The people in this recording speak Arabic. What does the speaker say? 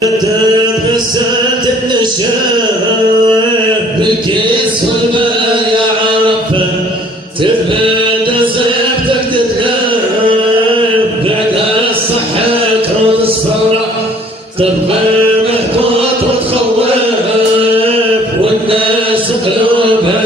تبسمت النشاب بالكيس والمال يا عرفة تتبادى زيبتك تتغاب بعد الصحة تعود صفرة تبقى محبوط وتخوف والناس قلوبها